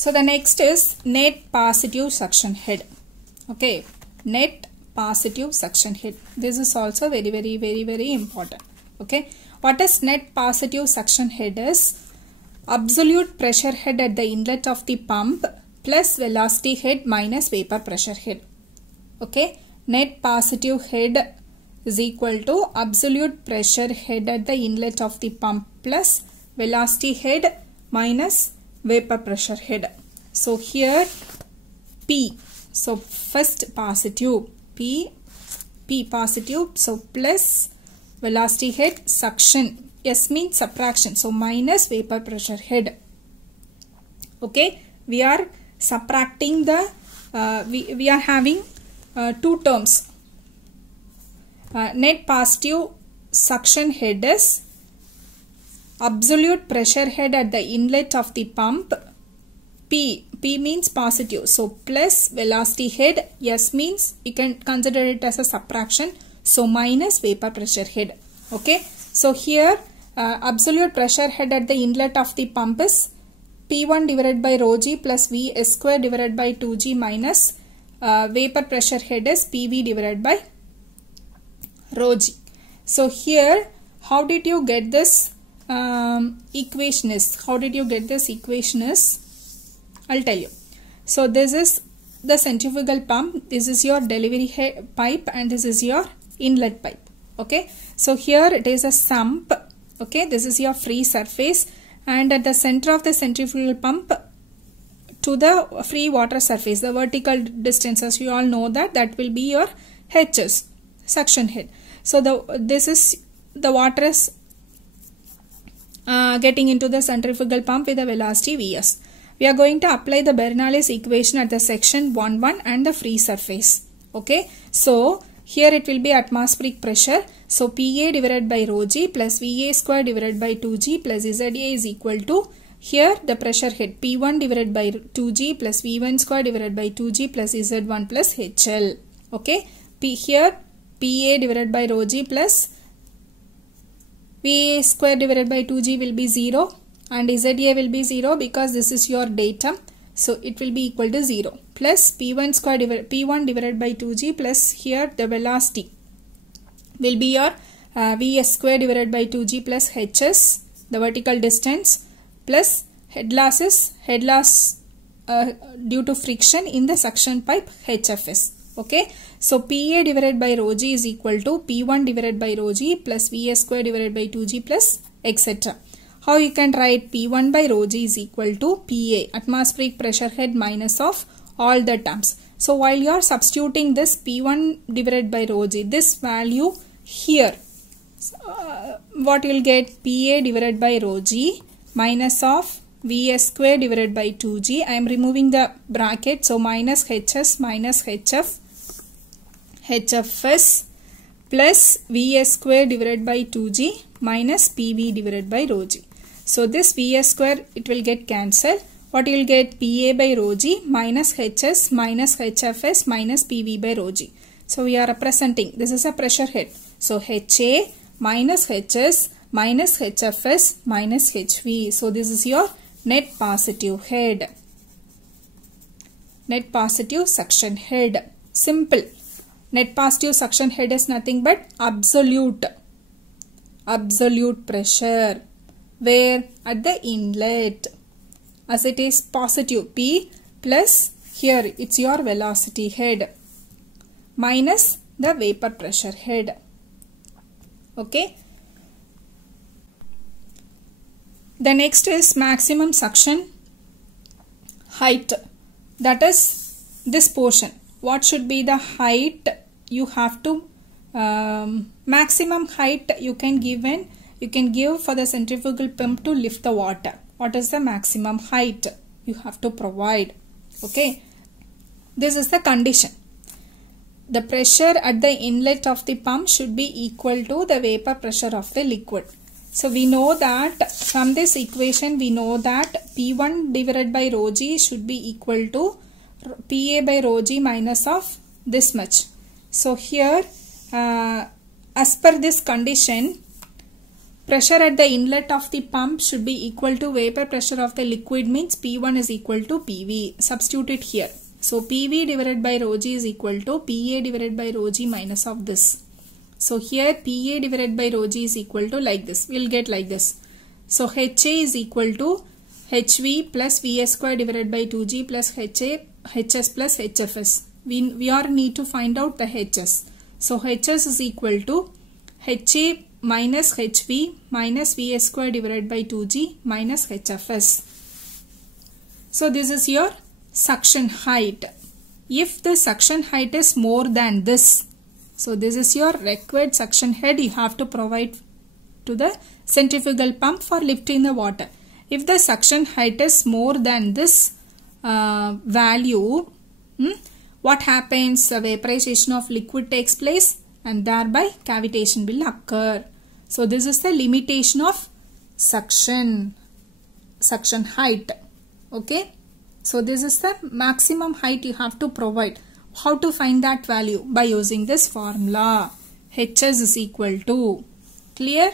So the next is net positive suction head. Okay, net positive suction head. This is also very important. Okay, what is net positive suction head is absolute pressure head at the inlet of the pump plus velocity head minus vapor pressure head. Okay, net positive head is equal to absolute pressure head at the inlet of the pump plus velocity head minus vapor pressure head. So here P, so first positive, P positive, so plus velocity head suction, S means subtraction, so minus vapor pressure head. Okay, we are subtracting the we are having two terms. Net positive suction head is absolute pressure head at the inlet of the pump. P means positive, so plus velocity head. S means you can consider it as a subtraction, so minus vapor pressure head. Okay, so here absolute pressure head at the inlet of the pump is P1 divided by rho g plus V s square divided by 2g minus vapor pressure head is PV divided by rho g. So here how did you get this equation is? How did you get this equation is? I'll tell you. So this is the centrifugal pump, this is your delivery pipe, and this is your inlet pipe. Okay, so here it is a sump. Okay, this is your free surface, and at the center of the centrifugal pump to the free water surface, the vertical distances, you all know that will be your H's, suction head. So this is the water is getting into the centrifugal pump with a velocity Vs. We are going to apply the Bernoulli's equation at the section 1 and the free surface. Okay, so here it will be atmospheric pressure. So PA divided by rho g plus VA square divided by 2g plus ZA is equal to, here the pressure head P1 divided by 2g plus V1 square divided by 2g plus Z1 plus HL. Okay, here PA divided by rho g plus VA square divided by 2g will be 0 and ZA will be 0 because this is your datum. So it will be equal to 0 plus P1 square P1 divided by 2g plus here the velocity will be your Vs square divided by 2g plus Hs, the vertical distance, plus head loss due to friction in the suction pipe HFS. Okay, so PA divided by rho g is equal to P1 divided by rho g plus Vs square divided by 2g plus etc. How you can write P1 by rho g is equal to PA, atmospheric pressure head minus of all the terms. So while you are substituting this P1 divided by rho g, this value here, what you will get? PA divided by rho g minus of Vs square divided by 2g. I am removing the bracket, so minus Hs minus HFS plus Vs square divided by 2g minus PV divided by rho g. So this Vs square, it will get cancelled. What you will get? PA by rho g minus Hs minus HFS minus PV by rho g. So we are representing, this is a pressure head. So HA minus Hs minus HFS minus HV. So this is your net positive head. Net positive suction head. Simple. Net positive suction head is nothing but absolute pressure. Where? At the inlet. As it is positive P plus here it's your velocity head minus the vapor pressure head. Okay. The next is maximum suction height. That is this portion. What should be the height? You have to maximum height you can give for the centrifugal pump to lift the water. What is the maximum height you have to provide? Okay, this is the condition. The pressure at the inlet of the pump should be equal to the vapor pressure of the liquid. So we know that from this equation we know that P1 divided by rho g should be equal to PA by rho g minus of this much. So here as per this condition, pressure at the inlet of the pump should be equal to vapor pressure of the liquid, means P1 is equal to PV. Substitute it here. So PV divided by rho G is equal to PA divided by rho G minus of this. So here PA divided by rho G is equal to like this. We'll get like this. So HA is equal to HV plus Vs square divided by 2G plus HA, HS plus HFS. We need to find out the HS. So HS is equal to HA minus HV minus Vs square divided by 2G minus HFS. So this is your suction height. If the suction height is more than this, so this is your required suction head you have to provide to the centrifugal pump for lifting the water. If the suction height is more than this value, what happens? The vaporization of liquid takes place and thereby cavitation will occur. So this is the limitation of suction height. Okay. So this is the maximum height you have to provide. How to find that value? By using this formula. HS is equal to. Clear?